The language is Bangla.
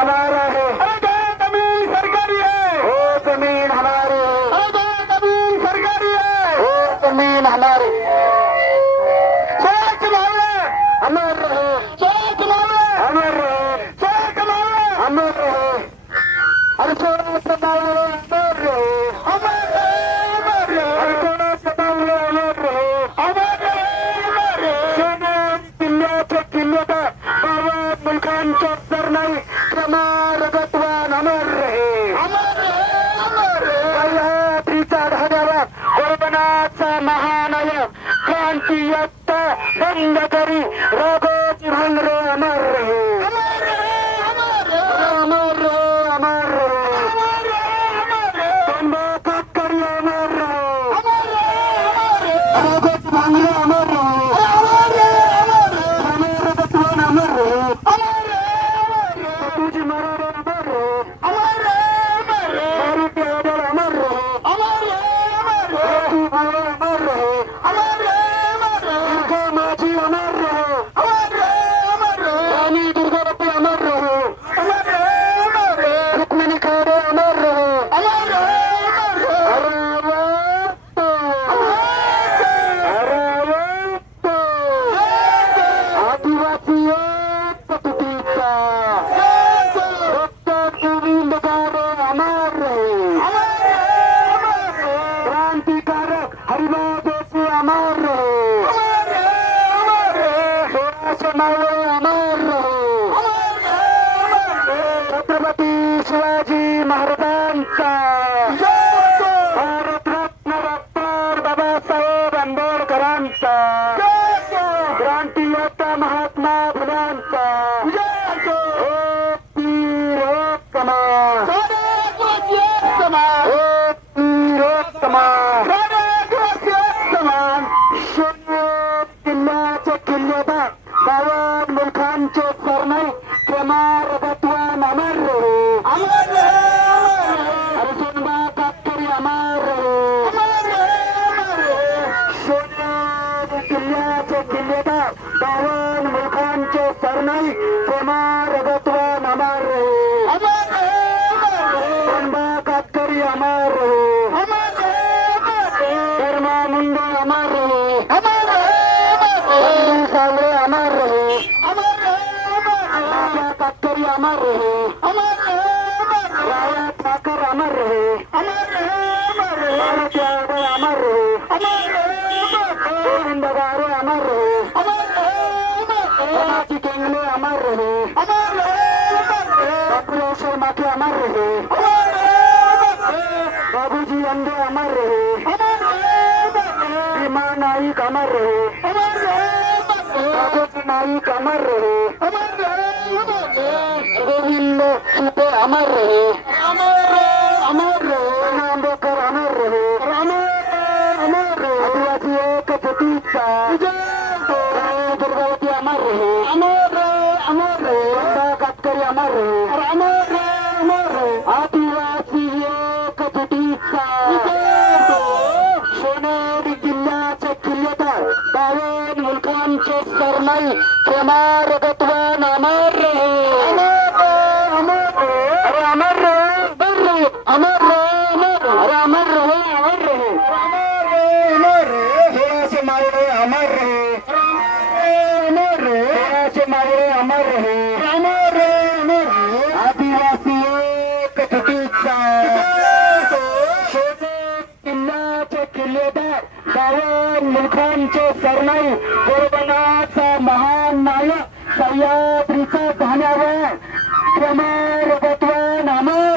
हमारा है। ज़मीन सरकारी हर साल रहो। हर सोरहं चांवर किलो किलो मुल्क শান্তিয়ত্তা বন্ধকারী রগজ ভাঙরে আমার রে আমার রে আমার রে বন্ধকারী আমার রে রগজ ভাঙরে शिवाजी महाराजांचा. भारतरत्न डॉक्टर बाबासाहेब आंबेडकरांचा. क्रांतियोद्धा महात्मा फुलांचा किल्ल्याच्या किल्ल्यात बावन मुलखांचे सरनाई केमार তোমার অবতবান আমার। কনবা কাতকরি আমার। শর্মা মুন্ডা আমার। সালে আমার। কাতকরি আমার। ঠাকুর আমার। আমার আমার। আমার बाबुलेश्वर माथे अमर रहे बाबूजी अंडे अमर रहे भीमा नाईक अमर रहे राघोजी नाईक अमर रहे गोविंद सुपे अमर रहे amarre, Tetuán, amarre. Amarre, amarre. Eh. Amarre, eh, amarre. Amarre, amarre. Eh, amarre, amarre. Amarre, amarre. Amarre, amarre. आमचे सरनाई कोरोनाचा महान नायक सह्याद्रीचा धान्यावर समर नामा